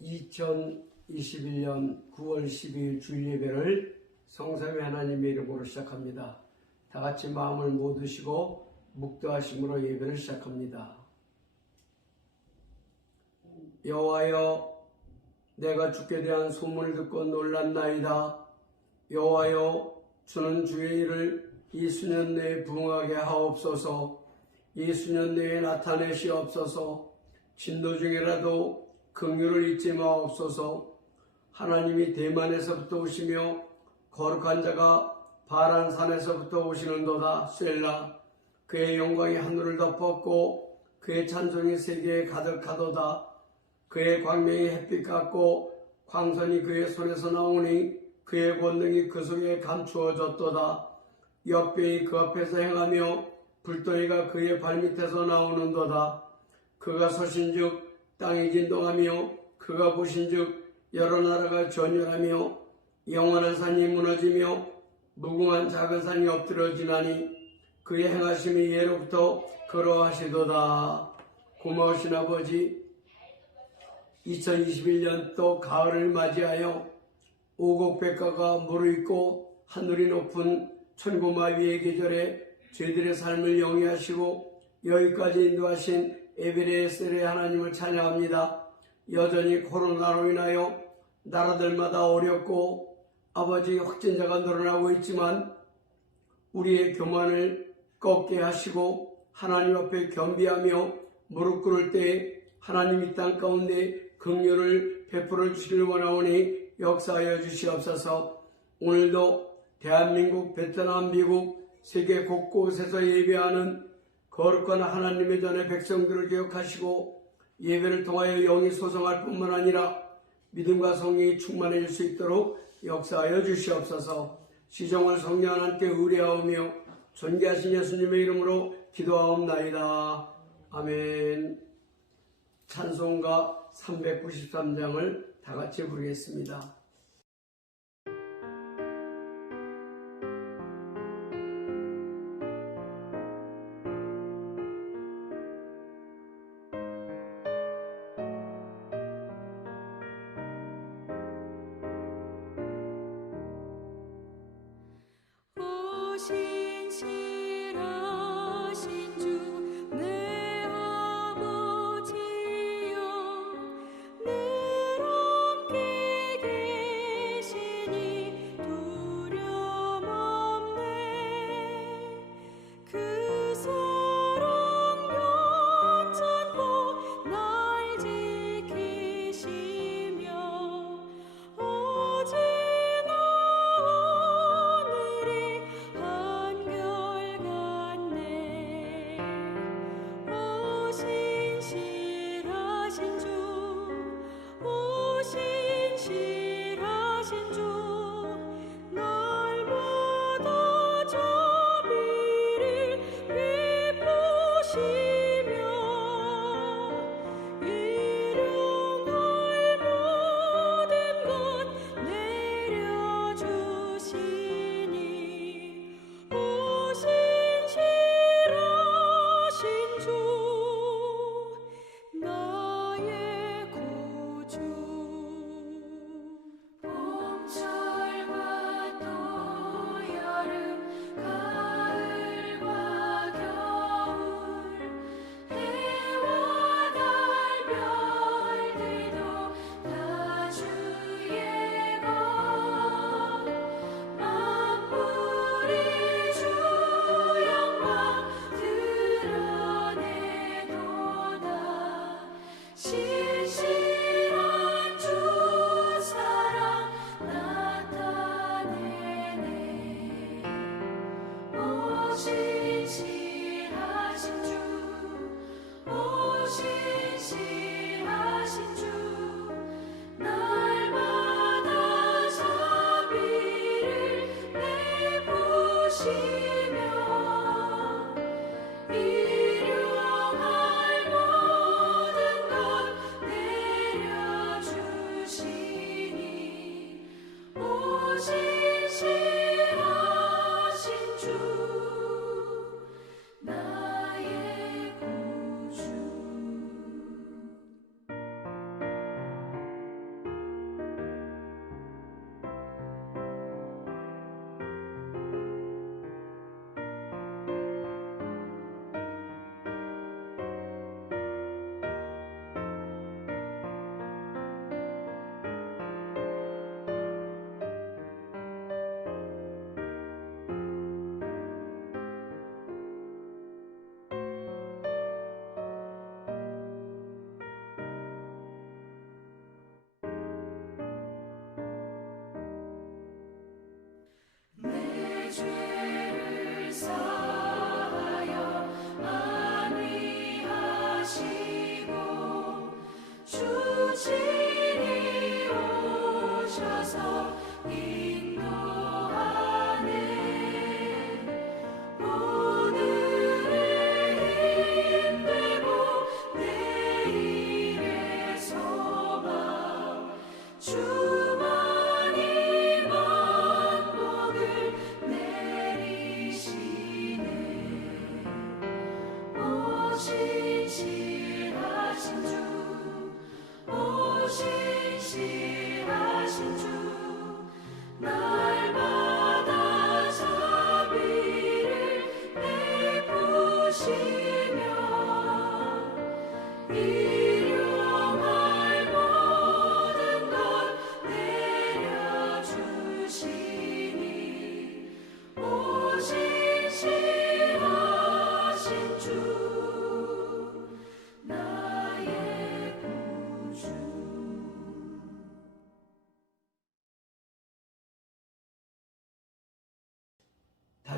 2021년 9월 12일 주일 예배를 성삼위 하나님의 이름으로 시작합니다. 다 같이 마음을 모두시고 묵도하심으로 예배를 시작합니다. 여호와여, 내가 주께 대한 소문을 듣고 놀랐나이다. 여호와여, 주는 주의 일을 이 수년 내에 부응하게 하옵소서. 이 수년 내에 나타내시옵소서. 진도 중이라도 긍휼을 잊지 마옵소서. 하나님이 대만에서부터 오시며 거룩한 자가 바란 산에서부터 오시는도다. 셀라. 그의 영광이 하늘을 덮었고 그의 찬송이 세계에 가득하도다. 그의 광명이 햇빛 같고 광선이 그의 손에서 나오니 그의 권능이 그 속에 감추어졌도다. 역병이 그 앞에서 행하며 불덩이가 그의 발밑에서 나오는도다. 그가 서신즉 땅이 진동하며 그가 보신즉 여러 나라가 전율하며 영원한 산이 무너지며 무궁한 작은 산이 엎드러지나니 그의 행하심이 예로부터 그러하시도다. 고마우신 아버지, 2021년 또 가을을 맞이하여 오곡백과가 무르익고 하늘이 높은 천고마비의 계절에 저희들의 삶을 영위하시고 여기까지 인도하신 에베레스의 하나님을 찬양합니다. 여전히 코로나로 인하여 나라들마다 어렵고 아버지 확진자가 늘어나고 있지만 우리의 교만을 꺾게 하시고 하나님 앞에 겸비하며 무릎 꿇을 때 하나님 이 땅 가운데 긍휼을 베풀어 주시길 원하오니 역사하여 주시옵소서. 오늘도 대한민국, 베트남, 미국, 세계 곳곳에서 예배하는 거룩한 하나님의 전에 백성들을 기억하시고 예배를 통하여 영이 소성할 뿐만 아니라 믿음과 성령이 충만해질 수 있도록 역사하여 주시옵소서. 시종을 성령 하나님께 의뢰하오며 존귀하신 예수님의 이름으로 기도하옵나이다. 아멘. 찬송가 393장을 다 같이 부르겠습니다.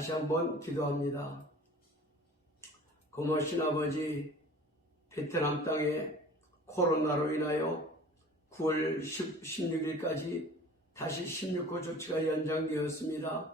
다시 한번 기도합니다. 고마우신 아버지, 베트남 땅에 코로나로 인하여 9월 16일까지 다시 16호 조치가 연장되었습니다.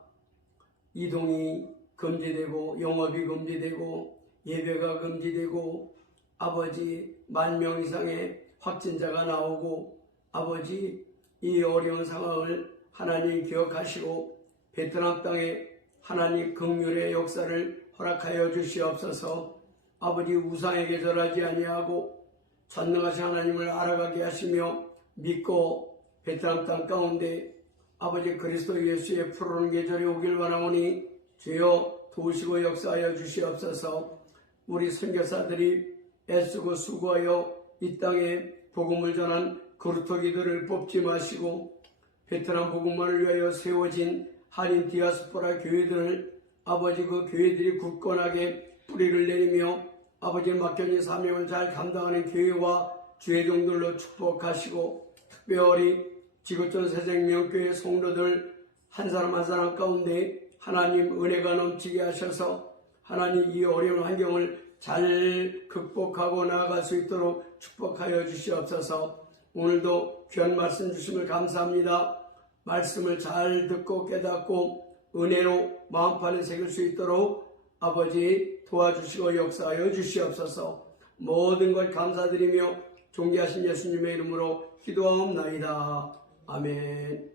이동이 금지되고 영업이 금지되고 예배가 금지되고 아버지 10,000명 이상의 확진자가 나오고 아버지 이 어려운 상황을 하나님 기억하시고 베트남 땅에 하나님 긍휼의 역사를 허락하여 주시옵소서. 아버지 우상에게 절하지 아니하고 전능하신 하나님을 알아가게 하시며 믿고 베트남 땅 가운데 아버지 그리스도 예수의 푸르른 계절이 오길 원하오니 주여 도우시고 역사하여 주시옵소서. 우리 선교사들이 애쓰고 수고하여 이 땅에 복음을 전한 그루터기들을 뽑지 마시고 베트남 복음만을 위하여 세워진 한인 디아스포라 교회들을 아버지 그 교회들이 굳건하게 뿌리를 내리며 아버지 맡겨진 사명을 잘 감당하는 교회와 주의 종들로 축복하시고 특별히 지구촌 새생명교회 성도들 한 사람 한 사람 가운데 하나님 은혜가 넘치게 하셔서 하나님 이 어려운 환경을 잘 극복하고 나아갈 수 있도록 축복하여 주시옵소서. 오늘도 귀한 말씀 주심을 감사합니다. 말씀을 잘 듣고 깨닫고 은혜로 마음판에 새길 수 있도록 아버지 도와주시고 역사하여 주시옵소서. 모든 것 감사드리며 존귀하신 예수님의 이름으로 기도하옵나이다. 아멘.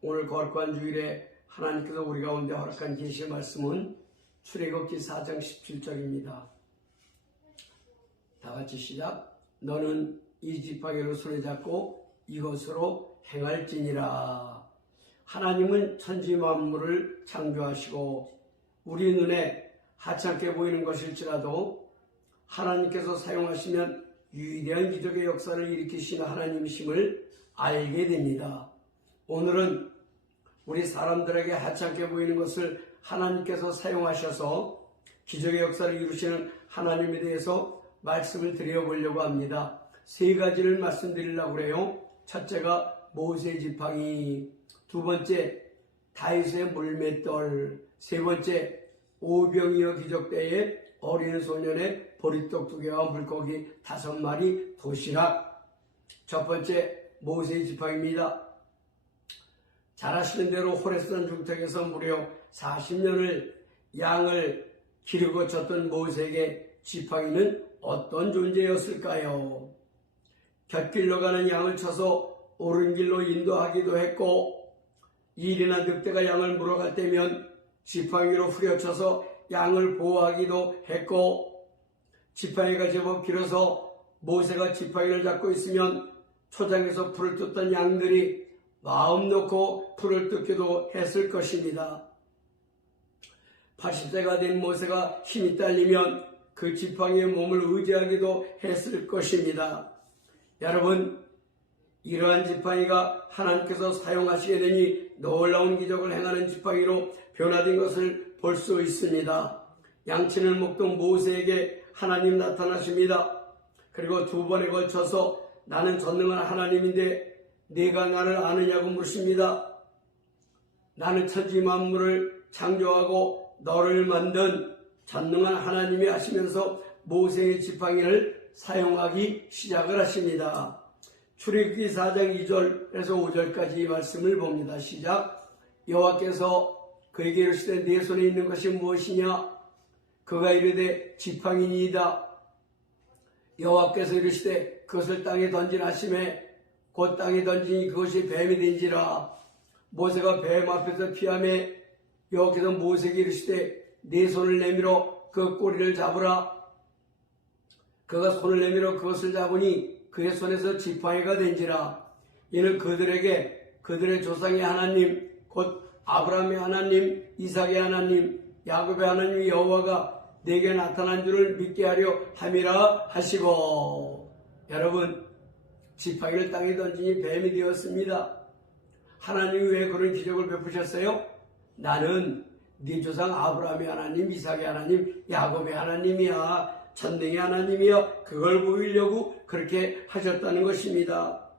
오늘 거룩한 주일에 하나님께서 우리 가운데 허락한 계시의 말씀은 출애굽기 4장 17절입니다. 다 같이 시작. 너는 이 지팡이로 손에 잡고 이것으로 행할지니라. 하나님은 천지 만물을 창조하시고 우리 눈에 하찮게 보이는 것일지라도 하나님께서 사용하시면 위대한 기적의 역사를 일으키시는 하나님이심을 알게 됩니다. 오늘은 우리 사람들에게 하찮게 보이는 것을 하나님께서 사용하셔서 기적의 역사를 이루시는 하나님에 대해서 말씀을 드려보려고 합니다. 세 가지를 말씀드리려고 해요. 첫째가 모세 지팡이, 두 번째 다윗의 물맷돌, 세 번째 오병이어 기적 때에 어린 소년의 보리떡 2개와 물고기 5마리 도시락. 첫 번째 모세 지팡이입니다. 잘 아시는 대로 호레스산 중턱에서 무려 40년을 양을 기르고 쳤던 모세에게 지팡이는 어떤 존재였을까요? 곁길로 가는 양을 쳐서 옳은 길로 인도하기도 했고 일이나 늑대가 양을 물어갈 때면 지팡이로 후려쳐서 양을 보호하기도 했고 지팡이가 제법 길어서 모세가 지팡이를 잡고 있으면 초장에서 풀을 뜯던 양들이 마음 놓고 풀을 뜯기도 했을 것입니다. 80세가 된 모세가 힘이 딸리면 그 지팡이의 몸을 의지하기도 했을 것입니다. 여러분, 이러한 지팡이가 하나님께서 사용하시게 되니 놀라운 기적을 행하는 지팡이로 변화된 것을 볼 수 있습니다. 양치는 목동 모세에게 하나님 나타나십니다. 그리고 2번에 걸쳐서 나는 전능한 하나님인데 네가 나를 아느냐고 묻습니다. 나는 천지 만물을 창조하고 너를 만든 전능한 하나님이 하시면서 모세의 지팡이를 사용하기 시작을 하십니다. 출애굽기 4장 2절에서 5절까지 이 말씀을 봅니다. 시작. 여호와께서 그에게 이르시되 네 손에 있는 것이 무엇이냐? 그가 이르되 지팡이니이다. 여호와께서 이르시되 그것을 땅에 던지라 하시매 곧 땅에 던지니 그것이 뱀이 된지라. 모세가 뱀 앞에서 피하매 여호와께서 모세에게 이르시되 네 손을 내밀어 그 꼬리를 잡으라. 그가 손을 내밀어 그것을 잡으니 그의 손에서 지팡이가 된지라. 이는 그들에게 그들의 조상의 하나님 곧 아브라함의 하나님, 이삭의 하나님, 야곱의 하나님 여호와가 내게 나타난 줄을 믿게 하려 함이라 하시고. 여러분, 지팡이를 땅에 던지니 뱀이 되었습니다. 하나님이 왜 그런 기적을 베푸셨어요? 나는 네 조상 아브라함의 하나님, 이삭의 하나님, 야곱의 하나님이야. 전능의 하나님이여. 그걸 보이려고 그렇게 하셨다는 것입니다.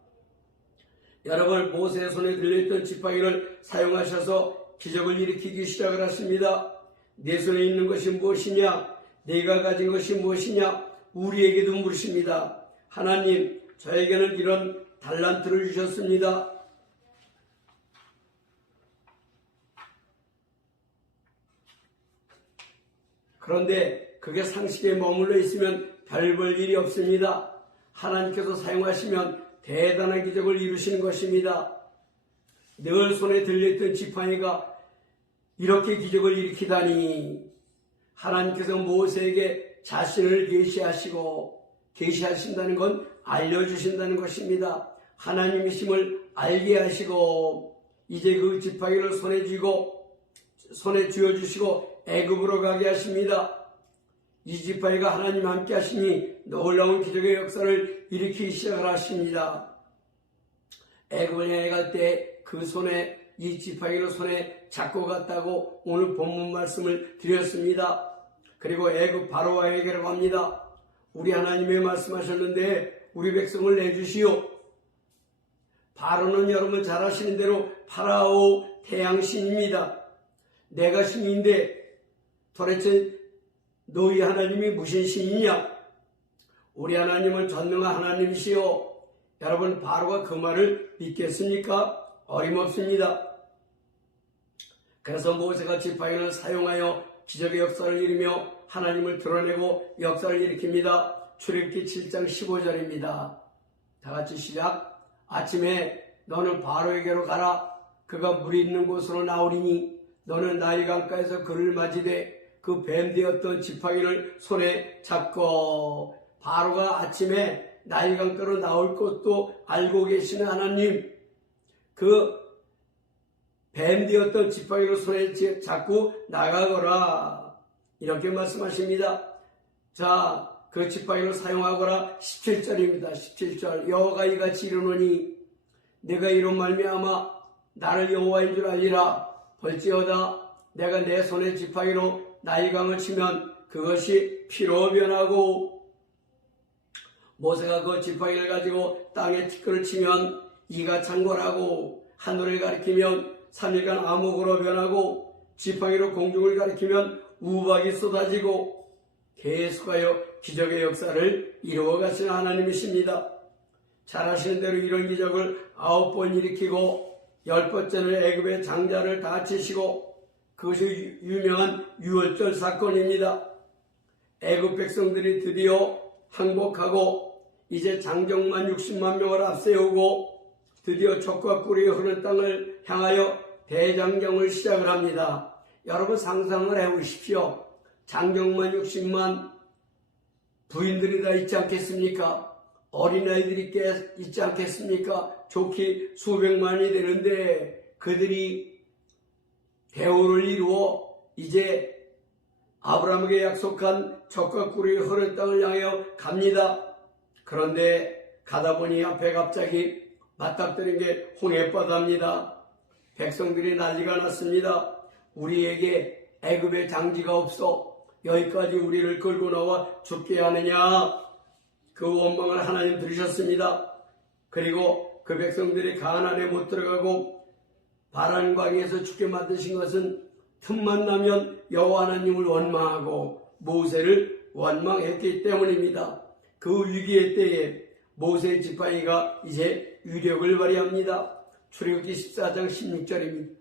여러분, 모세의 손에 들려있던 지팡이를 사용하셔서 기적을 일으키기 시작을 하십니다. 내 손에 있는 것이 무엇이냐? 내가 가진 것이 무엇이냐? 우리에게도 물으십니다. 하나님, 저에게는 이런 달란트를 주셨습니다. 그런데 그게 상식에 머물러 있으면 별 볼 일이 없습니다. 하나님께서 사용하시면 대단한 기적을 이루시는 것입니다. 늘 손에 들려있던 지팡이가 이렇게 기적을 일으키다니, 하나님께서 모세에게 자신을 계시하신다는 건 알려주신다는 것입니다. 하나님이심을 알게 하시고 이제 그 지팡이를 손에 쥐어주시고 애굽으로 가게 하십니다. 이 지팡이가 하나님 함께 하시니 놀라운 기적의 역사를 일으키기 시작을 하십니다. 애굽을 향해 갈 때 그 손에 이 지팡이를 손에 잡고 갔다고 오늘 본문 말씀을 드렸습니다. 그리고 애굽 바로와에게로 갑니다. 우리 하나님의 말씀하셨는데 우리 백성을 내주시오. 바로는 여러분 잘 아시는 대로 파라오 태양신입니다. 내가 신인데 도대체 너희 하나님이 무슨 신이냐? 우리 하나님은 전능한 하나님이시오. 여러분 바로가 그 말을 믿겠습니까? 어림없습니다. 그래서 모세가 지팡이를 사용하여 기적의 역사를 이루며 하나님을 드러내고 역사를 일으킵니다. 출애굽기 7장 15절입니다. 다같이 시작. 아침에 너는 바로에게로 가라. 그가 물이 있는 곳으로 나오리니 너는 나일 강가에서 그를 맞이되 그 뱀 되었던 지팡이를 손에 잡고. 바로가 아침에 나일 강가로 나올 것도 알고 계시는 하나님, 그 뱀 되었던 지팡이를 손에 잡고 나가거라, 이렇게 말씀하십니다. 자, 그 지팡이를 사용하거라. 17절입니다. 17절. 여호와가 이같이 이르노니 내가 이런 말미암아 나를 여호와인 줄 알리라. 볼지어다 내가 내 손에 지팡이로 나일강을 치면 그것이 피로 변하고, 모세가 그 지팡이를 가지고 땅에 티끌을 치면 이가 창궐하고, 하늘을 가리키면 3일간 암흑으로 변하고, 지팡이로 공중을 가리키면 우박이 쏟아지고, 계속하여 기적의 역사를 이루어 가시는 하나님이십니다. 잘 아시는 대로 이런 기적을 9번 일으키고 10번째는 애굽의 장자를 다치시고, 그것이 유명한 유월절 사건입니다. 애굽 백성들이 드디어 항복하고 이제 장정만 60만 명을 앞세우고 드디어 젖과 꿀이 흐르는 땅을 향하여 대장경을 시작을 합니다. 여러분 상상을 해보십시오. 장정만 60만 부인들이 다 있지 않겠습니까? 어린아이들이 있지 않겠습니까? 좋기 수백만이 되는데 그들이 대우를 이루어 이제 아브라함에게 약속한 젖과 꿀이 흐르는 땅을 향하여 갑니다. 그런데 가다 보니 앞에 갑자기 맞닥뜨린 게 홍해바다입니다. 백성들이 난리가 났습니다. 우리에게 애굽의 장지가 없어 여기까지 우리를 끌고 나와 죽게 하느냐, 그 원망을 하나님 들으셨습니다. 그리고 그 백성들이 가나안에 못 들어가고 바란광에서 죽게 만드신 것은 틈만 나면 여호와 하나님을 원망하고 모세를 원망했기 때문입니다. 그 위기의 때에 모세의 지팡이가 이제 위력을 발휘합니다. 출애굽기 14장 16절입니다.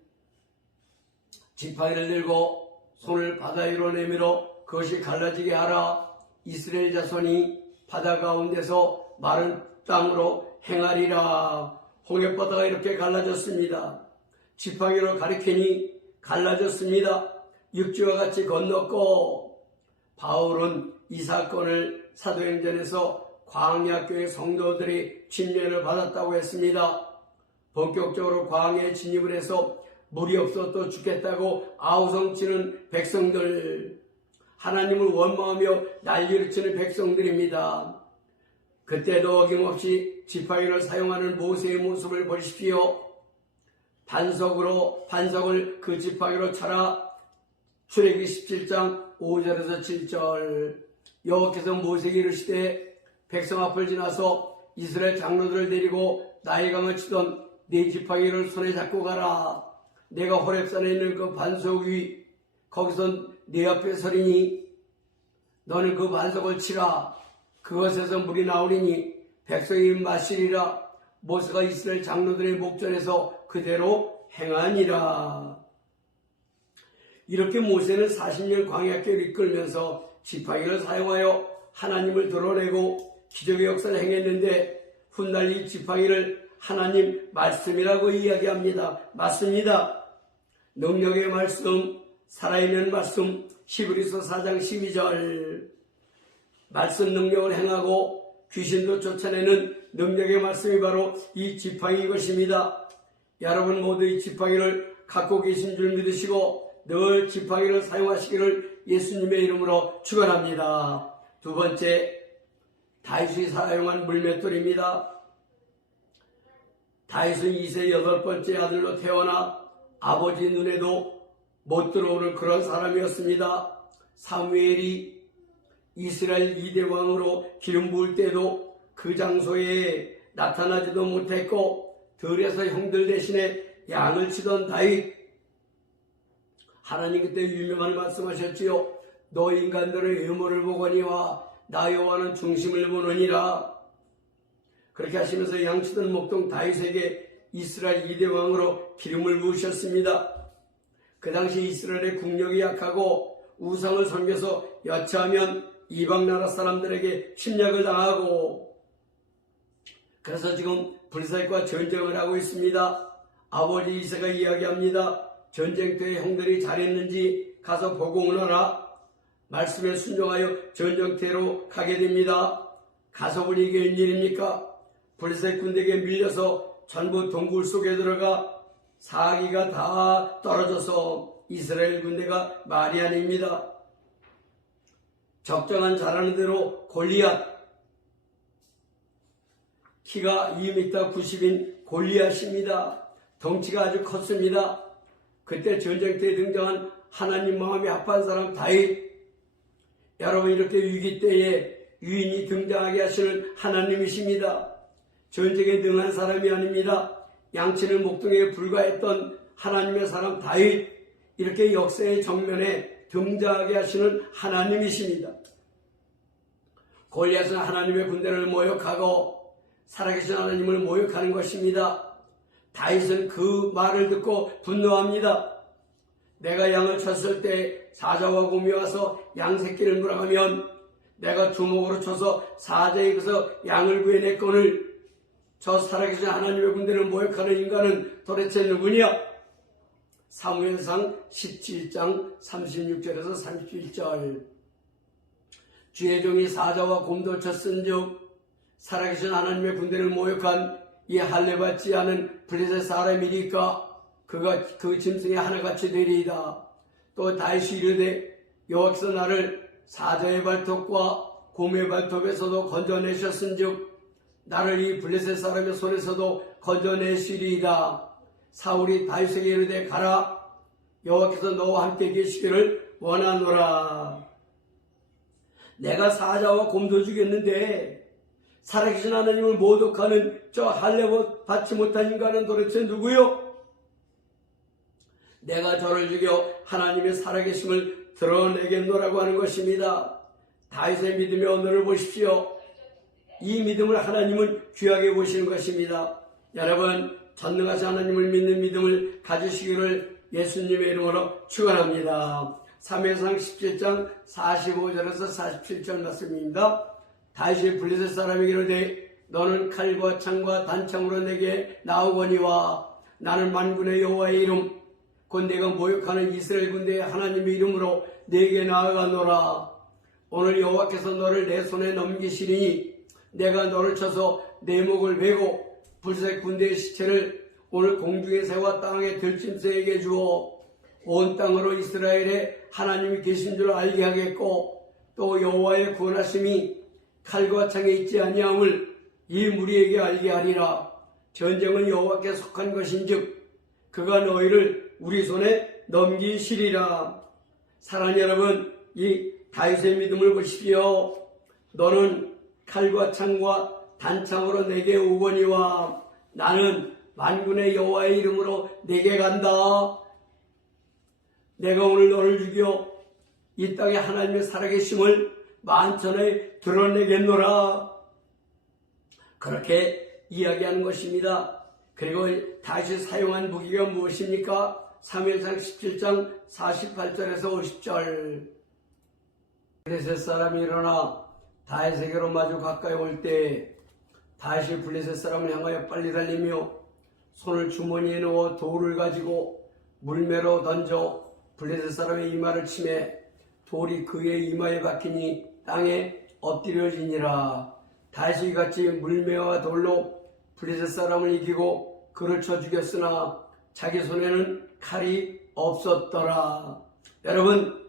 지팡이를 들고 손을 바다 위로 내밀어 그것이 갈라지게 하라. 이스라엘 자손이 바다 가운데서 마른 땅으로 행하리라. 홍해바다가 이렇게 갈라졌습니다. 지팡이로 가리키니 갈라졌습니다. 육지와 같이 건넜고, 바울은 이 사건을 사도행전에서 광야교회 성도들이 침례를 받았다고 했습니다. 본격적으로 광야에 진입을 해서 물이 없어 또 죽겠다고 아우성치는 백성들, 하나님을 원망하며 난리를 치는 백성들입니다. 그때도 어김없이 지팡이를 사용하는 모세의 모습을 보십시오. 반석을 그 지팡이로 차라. 출애굽기 17장 5절에서 7절. 여호와께서 모세에게 이르시되 백성 앞을 지나서 이스라엘 장로들을 데리고 나일강을 치던 네 지팡이를 손에 잡고 가라. 내가 호렙산에 있는 그 반석 위, 거기서 네 앞에 서리니 너는 그 반석을 치라. 그것에서 물이 나오리니 백성이 마시리라. 모세가 이스라엘 장로들의 목전에서 그대로 행하니라. 이렇게 모세는 40년 광야길을 이끌면서 지팡이를 사용하여 하나님을 드러내고 기적의 역사를 행했는데 훗날 이 지팡이를 하나님 말씀이라고 이야기합니다. 맞습니다. 능력의 말씀, 살아있는 말씀, 히브리서 4장 12절. 말씀 능력을 행하고 귀신도 쫓아내는 능력의 말씀이 바로 이 지팡이인 것입니다. 여러분 모두 이 지팡이를 갖고 계신 줄 믿으시고 늘 지팡이를 사용하시기를 예수님의 이름으로 축원합니다. 두 번째, 다윗이 사용한 물맷돌입니다. 다윗은 이세 8번째 아들로 태어나 아버지 눈에도 못 들어오는 그런 사람이었습니다. 사무엘이 이스라엘 2대 왕으로 기름 부을 때도 그 장소에 나타나지도 못했고 들에서 형들 대신에 양을 치던 다윗. 하나님 그때 유명한 말씀하셨지요. 너 인간들의 외모를 보거니와 나 여호와는 중심을 보느니라. 그렇게 하시면서 양치던 목동 다윗에게 이스라엘 2대 왕으로 기름을 부으셨습니다. 그 당시 이스라엘의 국력이 약하고 우상을 섬겨서 여차하면 이방 나라 사람들에게 침략을 당하고, 그래서 지금 블레셋과 전쟁을 하고 있습니다. 아버지 이새가 이야기합니다. 전쟁터에 형들이 잘했는지 가서 보고 오너라. 말씀에 순종하여 전쟁터로 가게 됩니다. 가서 보니 이게 웬일입니까? 블레셋 군대에게 밀려서 전부 동굴 속에 들어가 사기가 다 떨어져서 이스라엘 군대가 말이 아닙니다. 적정한 잘하는 대로 골리앗, 키가 2m 90인 골리앗입니다. 덩치가 아주 컸습니다. 그때 전쟁터에 등장한 하나님 마음이 합한 사람 다윗. 여러분, 이렇게 위기 때에 유인이 등장하게 하시는 하나님이십니다. 전쟁에 능한 사람이 아닙니다. 양치는 목동에 불과했던 하나님의 사람 다윗. 이렇게 역사의 정면에 등장하게 하시는 하나님이십니다. 골리앗은 하나님의 군대를 모욕하고 살아계신 하나님을 모욕하는 것입니다. 다윗은 그 말을 듣고 분노합니다. 내가 양을 쳤을 때 사자와 곰이 와서 양 새끼를 물어가면 내가 주먹으로 쳐서 사자에게서 양을 구해냈거늘 저 살아계신 하나님의 군대를 모욕하는 인간은 도대체 누구냐? 사무엘상 17장 36절에서 37절. 주의 종이 사자와 곰도 쳤은즉 살아계신 하나님의 군대를 모욕한 이 할례받지 않은 블레셋 사람이니까 그가 그 짐승의 하나같이 되리이다. 또 다윗이 이르되 여호와께서 나를 사자의 발톱과 곰의 발톱에서도 건져내셨은즉 나를 이 블레셋 사람의 손에서도 건져내시리이다. 사울이 다윗에게 이르되 가라. 여호와께서 너와 함께 계시기를 원하노라. 내가 사자와 곰도 죽였는데 살아계신 하나님을 모독하는 저 할례 받지 못한 인간은 도대체 누구요? 내가 저를 죽여 하나님의 살아계심을 드러내겠노라고 하는 것입니다. 다윗의 믿음의 언어를 보십시오. 이 믿음을 하나님은 귀하게 보시는 것입니다. 여러분, 전능하신 하나님을 믿는 믿음을 가지시기를 예수님의 이름으로 축원합니다. 사무엘상 17장 45절에서 47절 말씀입니다. 다윗이 블레셋 사람에게 이르되 너는 칼과 창과 단창으로 내게 나오거니와 나는 만군의 여호와의 이름 곧 내가 모욕하는 이스라엘 군대의 하나님의 이름으로 내게 나아가노라. 오늘 여호와께서 너를 내 손에 넘기시리니 내가 너를 쳐서 내 목을 베고 블레셋 군대의 시체를 오늘 공중의 새와 땅의 들짐승에게 주어 온 땅으로 이스라엘에 하나님이 계신 줄 알게 하겠고 또 여호와의 구원하심이 칼과 창에 있지 아니함을 이 무리에게 알게 하리라. 전쟁은 여호와께 속한 것인즉 그가 너희를 우리 손에 넘기시리라. 사랑하는 여러분, 이 다윗의 믿음을 보십시오. 너는 칼과 창과 단창으로 내게 오거니와 나는 만군의 여호와의 이름으로 내게 간다. 내가 오늘 너를 죽여 이 땅에 하나님의 살아계심을 만천하에 드러내겠노라. 그렇게 이야기하는 것입니다. 그리고 다시 사용한 무기가 무엇입니까? 사무엘상 17장 48절에서 50절. 블레셋 사람이 일어나 다윗에게로 마주 가까이 올 때 다윗이 블레셋 사람을 향하여 빨리 달리며 손을 주머니에 넣어 돌을 가지고 물매로 던져 블레셋 사람의 이마를 치매 돌이 그의 이마에 박히니 땅에 엎드려지니라. 다윗이 이같이 물매와 돌로 블레셋 사람을 이기고 그를 쳐 죽였으나 자기 손에는 칼이 없었더라. 여러분,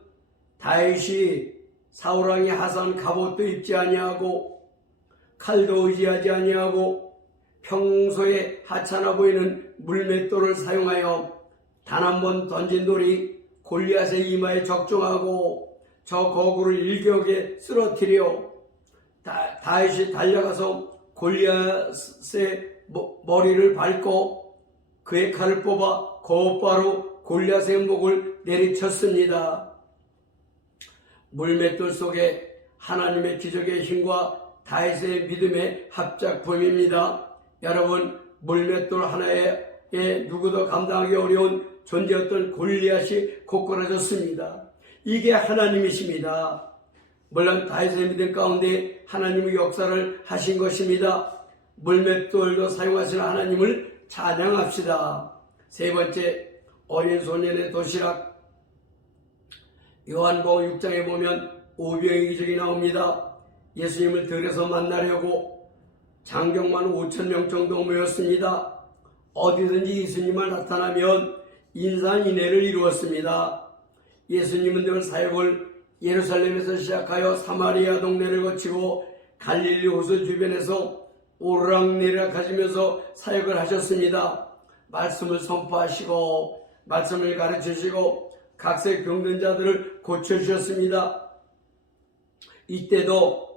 다윗이 사울왕이 하산 갑옷도 입지 아니하고 칼도 의지하지 아니하고 평소에 하찮아 보이는 물맷돌을 사용하여 단 한 번 던진 돌이 골리앗의 이마에 적중하고 저 거구를 일격에 쓰러뜨려 다윗이 달려가서 골리앗의 머리를 밟고 그의 칼을 뽑아 곧바로 골리앗의 목을 내리쳤습니다. 물맷돌 속에 하나님의 기적의 힘과 다윗의 믿음의 합작품입니다. 여러분, 물맷돌 하나에 누구도 감당하기 어려운 존재였던 골리앗이 고꾸라졌습니다. 이게 하나님이십니다. 물론 다윗의 믿음 가운데 하나님의 역사를 하신 것입니다. 물맷돌도 사용하시는 하나님을 찬양합시다. 세 번째, 어린 소년의 도시락. 요한복음 6장에 보면 오병이의 기적이 나옵니다. 예수님을 들에서 만나려고 장경만 5,000명 정도 모였습니다. 어디든지 예수님만 나타나면 인산인해를 이루었습니다. 예수님은 늘 사역을 예루살렘에서 시작하여 사마리아 동네를 거치고 갈릴리 호수 주변에서 오르락내리락 하시면서 사역을 하셨습니다. 말씀을 선포하시고 말씀을 가르치시고 각색 병든 자들을 고쳐주셨습니다. 이때도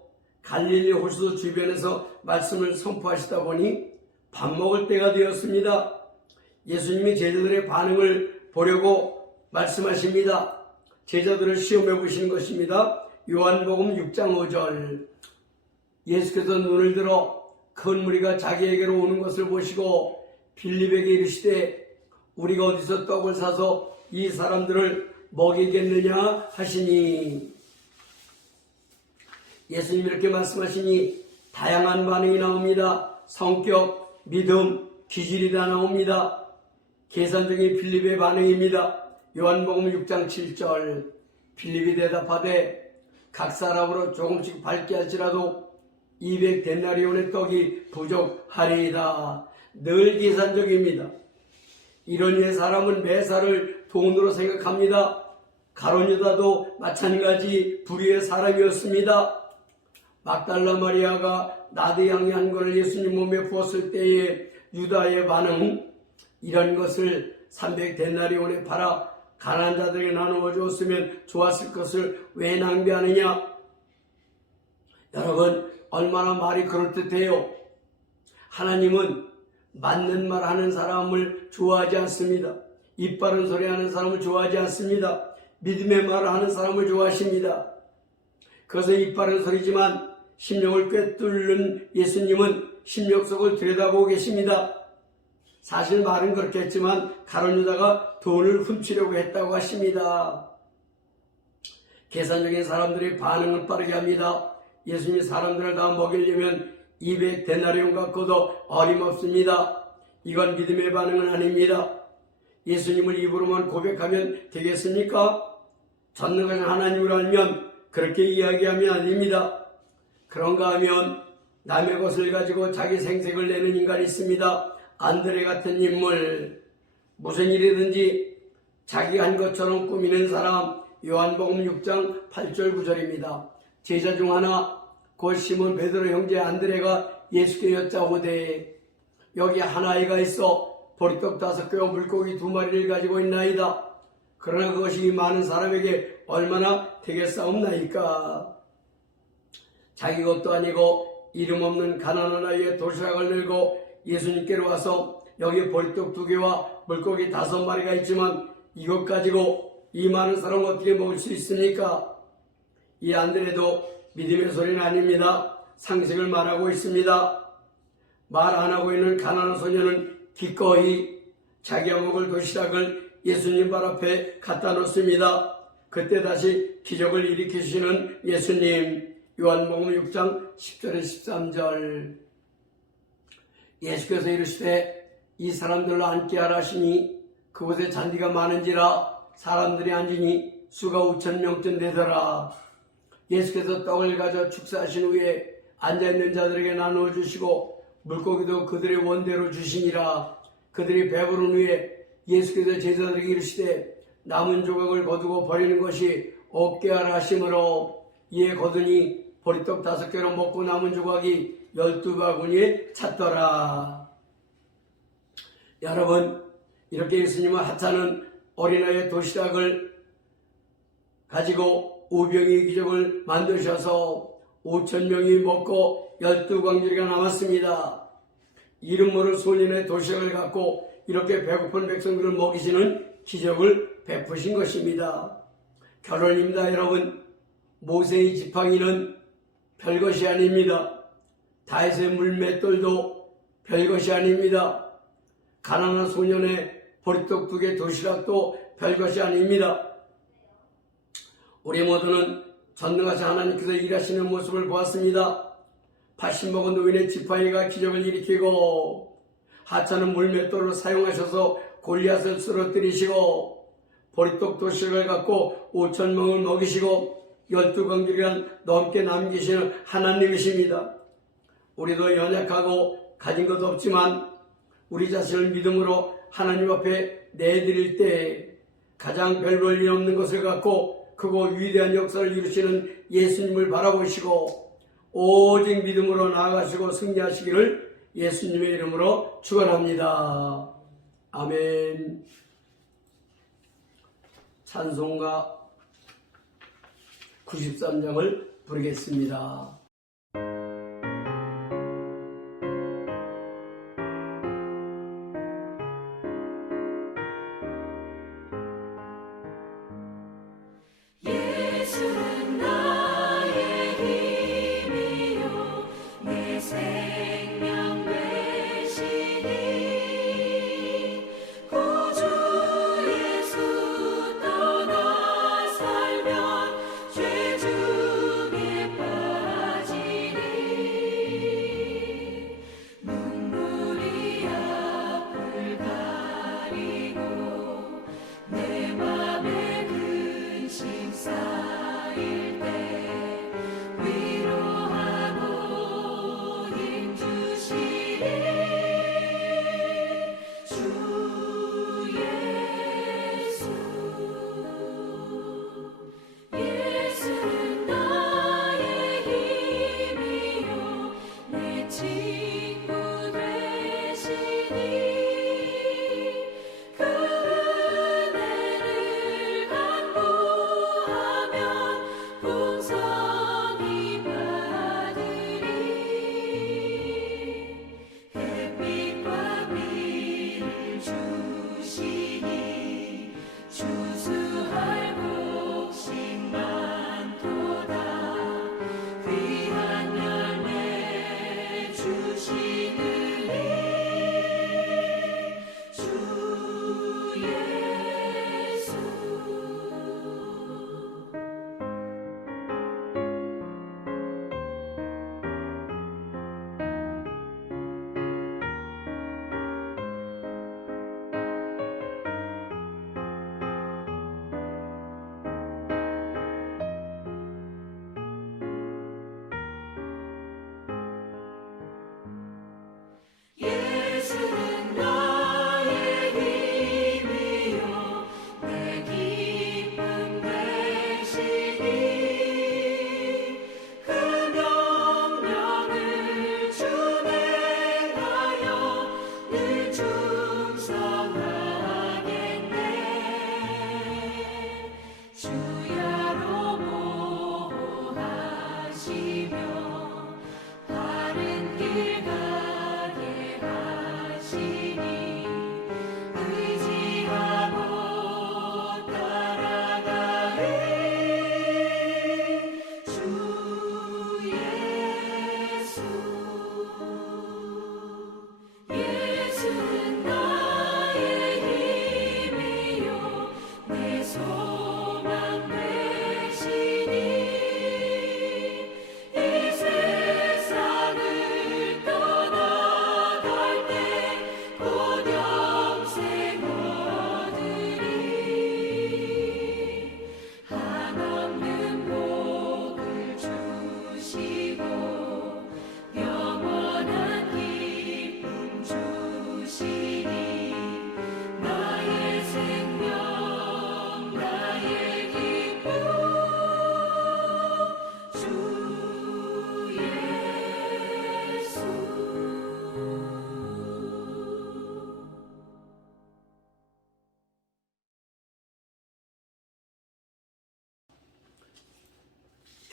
갈릴리 호수 주변에서 말씀을 선포하시다 보니 밥 먹을 때가 되었습니다. 예수님이 제자들의 반응을 보려고 말씀하십니다. 제자들을 시험해 보시는 것입니다. 요한복음 6장 5절. 예수께서 눈을 들어 큰 무리가 자기에게로 오는 것을 보시고 빌립에게 이르시되 우리가 어디서 떡을 사서 이 사람들을 먹이겠느냐 하시니, 예수님이 이렇게 말씀하시니 다양한 반응이 나옵니다. 성격, 믿음, 기질이 다 나옵니다. 계산적인 빌립의 반응입니다. 요한복음 6장 7절. 빌립이 대답하되 각 사람으로 조금씩 밝게 할지라도 200데나리온의 떡이 부족하리이다. 늘 계산적입니다. 이런 류의 사람은 매사를 돈으로 생각합니다. 가룟 유다도 마찬가지 불의의 사람이었습니다. 막달라 마리아가 나드향이 한 것을 예수님 몸에 부었을 때의 유다의 반응, 이런 것을 300데나리온에 팔아 가난한 자들에게 나누어 주었으면 좋았을 것을 왜 낭비하느냐? 여러분, 얼마나 말이 그럴듯해요. 하나님은 맞는 말 하는 사람을 좋아하지 않습니다. 입 바른 소리 하는 사람을 좋아하지 않습니다. 믿음의 말을 하는 사람을 좋아하십니다. 그래서 입 바른 소리지만 심령을 꿰뚫는 예수님은 심령 속을 들여다보고 계십니다. 사실 말은 그렇게 했지만 가룟 유다가 돈을 훔치려고 했다고 하십니다. 계산적인 사람들이 반응을 빠르게 합니다. 예수님이 사람들을 다 먹이려면 200데나리온 갖고도 어림없습니다. 이건 믿음의 반응은 아닙니다. 예수님을 입으로만 고백하면 되겠습니까? 전능하신 하나님을 알면 그렇게 이야기하면 안 됩니다. 그런가 하면 남의 것을 가지고 자기 생색을 내는 인간이 있습니다. 안드레 같은 인물, 무슨 일이든지 자기가 한 것처럼 꾸미는 사람. 요한복음 6장 8절 9절입니다. 제자 중 하나 곧 시몬 베드로 형제 안드레가 예수께 여짜오되 여기 한 아이가 있어 보리떡 5개와 물고기 2마리를 가지고 있나이다. 그러나 그것이 많은 사람에게 얼마나 되겠사옵나이까. 자기 것도 아니고 이름 없는 가난한 아이의 도시락을 들고 예수님께로 와서 여기 보리떡 2개와 물고기 5마리가 있지만 이것 가지고 이 많은 사람 어떻게 먹을 수 있습니까? 이 안드레도 믿음의 소리는 아닙니다. 상식을 말하고 있습니다. 말 안 하고 있는 가난한 소녀는 기꺼이 자기가 먹을 도시락을 예수님 발 앞에 갖다 놓습니다. 그때 다시 기적을 일으키시는 예수님. 요한복음 6장 10절에 13절. 예수께서 이르시되 이 사람들로 앉게 하라 하시니 그곳에 잔디가 많은지라 사람들이 앉으니 수가 5,000명쯤 되더라. 예수께서 떡을 가져 축사하신 후에 앉아있는 자들에게 나누어 주시고 물고기도 그들의 원대로 주시니라. 그들이 배부른 후에 예수께서 제자들에게 이르시되 남은 조각을 거두고 버리는 것이 없게 하라 하시므로 이에 거두니 보리떡 5개로 먹고 남은 조각이 12바구니에 찼더라. 여러분, 이렇게 예수님은 하찮은 어린아이의 도시락을 가지고 오병이의 기적을 만드셔서 5,000명이 먹고 12광주리가 남았습니다. 이름 모를 소년의 도시락을 갖고 이렇게 배고픈 백성들을 먹이시는 기적을 베푸신 것입니다. 결론입니다. 여러분, 모세의 지팡이는 별것이 아닙니다. 다윗의 물맷돌도 별것이 아닙니다. 가난한 소년의 보리떡 2개 도시락도 별것이 아닙니다. 우리 모두는 전능하신 하나님께서 일하시는 모습을 보았습니다. 80 먹은 노인의 지팡이가 기적을 일으키고 하찮은 물맷돌을 사용하셔서 골리앗을 쓰러뜨리시고 보리떡 도시락을 갖고 5,000명을 먹이시고 12광주리간 넘게 남기시는 하나님이십니다. 우리도 연약하고 가진 것도 없지만 우리 자신을 믿음으로 하나님 앞에 내드릴 때 가장 별 볼 일 없는 것을 갖고 크고 위대한 역사를 이루시는 예수님을 바라보시고 오직 믿음으로 나아가시고 승리하시기를 예수님의 이름으로 축원합니다. 아멘. 찬송가 93장을 부르겠습니다. 예수는 나의 힘이요 내 생명 되시니 구주 예수 떠나 살면 죄 중에 빠지리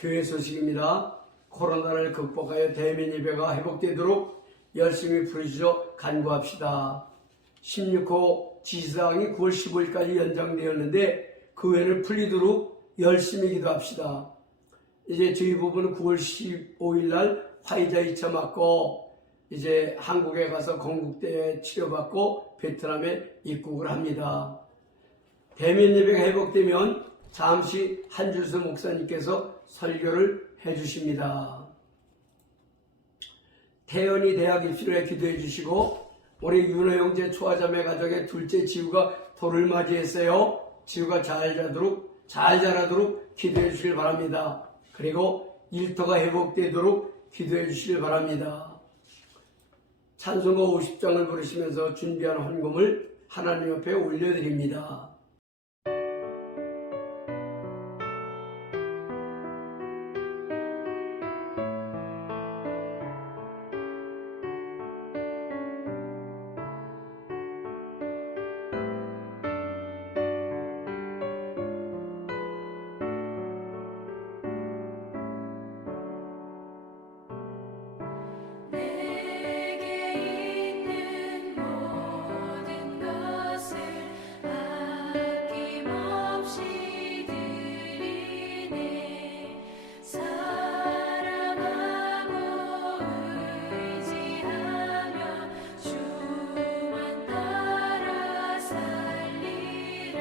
교회 소식입니다. 코로나를 극복하여 대면 예배가 회복되도록 열심히 부르짖어 간구합시다. 16호 지시사항이 9월 15일까지 연장되었는데 그 외에는 풀리도록 열심히 기도합시다. 이제 저희 부부는 9월 15일 날 화이자 2차 맞고 이제 한국에 가서 건국대 치료받고 베트남에 입국을 합니다. 대면 예배가 회복되면 잠시 한주수 목사님께서 설교를 해주십니다. 태연이 대학 입시를 해 기도해 주시고 올해 윤호 형제 초아자매 가족의 둘째 지우가 돌을 맞이했어요. 지우가 잘 자라도록 기도해 주시길 바랍니다. 그리고 일터가 회복되도록 기도해 주시길 바랍니다. 찬송가 50장을 부르시면서 준비한 헌금을 하나님 옆에 올려드립니다. 내게 있는 모든 것을 아낌없이 드리네. 사랑하고 의지하며 주만 따라 살리라.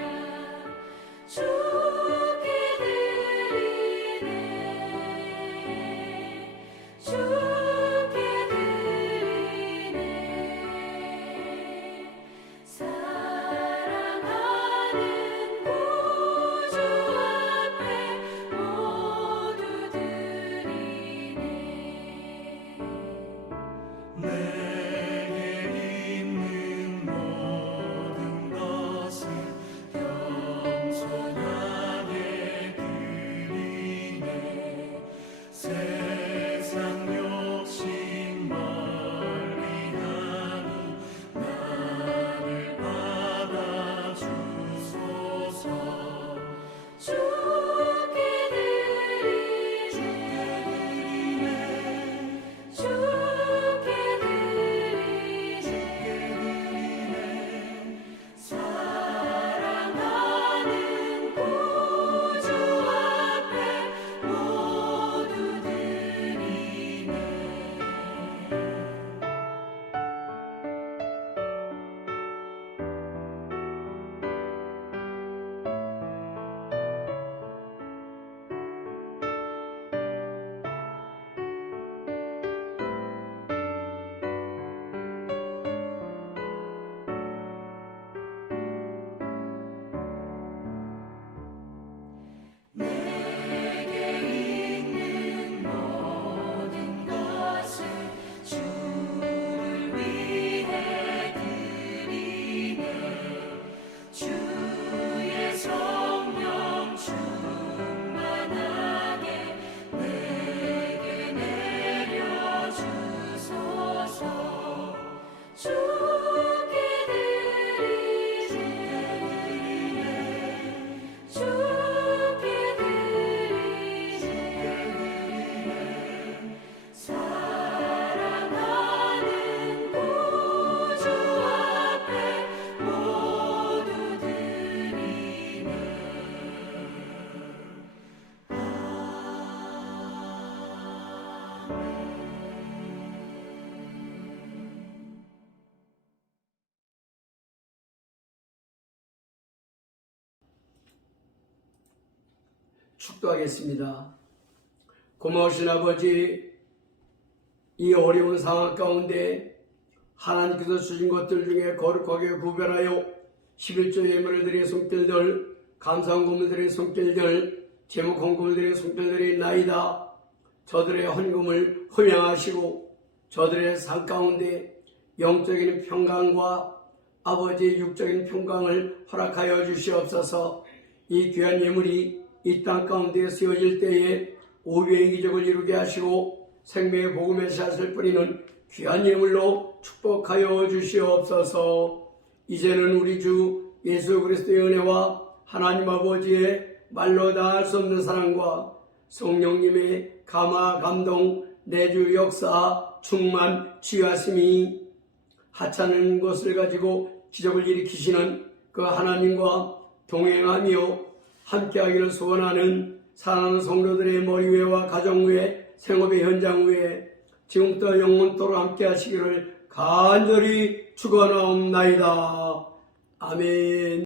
주께 드리네. 주께 드리네. 사랑하는 구주 앞에 모두 드리네. 내게 있는 모든 것을 겸손하게 드리네. 세상 욕심 멀리하니 나를 받아주소서. 주께 드리네. 주께 드리네. 사랑하는 구주 앞에 모두 드리네. 내게 있는 모든 것을 주를 위해 드리네. 주의 성령 충만하게 내게 내려주소서. 주께 드리네. 주께 드리네. 사랑하는 구주 앞에 모두 드리네. 축도하겠습니다. 고마우신 아버지, 이 어려운 상황 가운데 하나님께서 주신 것들 중에 거룩하게 구별하여 11조 예물을 드린 손길들, 감사헌금을 드린 손길들, 제목 헌금을 드린 손길들이 있나이다. 저들의 헌금을 허용하시고 저들의 삶 가운데 영적인 평강과 아버지의 육적인 평강을 허락하여 주시옵소서. 이 귀한 예물이 이 땅 가운데 쓰여질 때에 오병의 기적을 이루게 하시고 생명의 복음의 씨앗을 뿌리는 귀한 예물로 축복하여 주시옵소서. 이제는 우리 주 예수 그리스도의 은혜와 하나님 아버지의 말로 다 할 수 없는 사랑과 성령님의 감화 감동 내주 역사 충만 취하심이 하찮은 것을 가지고 기적을 일으키시는 그 하나님과 동행하며 함께하기를 소원하는 사랑하는 성도들의 머리 위와 가정 위에 생업의 현장 위에 지금부터 영원토록 함께하시기를 간절히 축원하옵나이다. 아멘.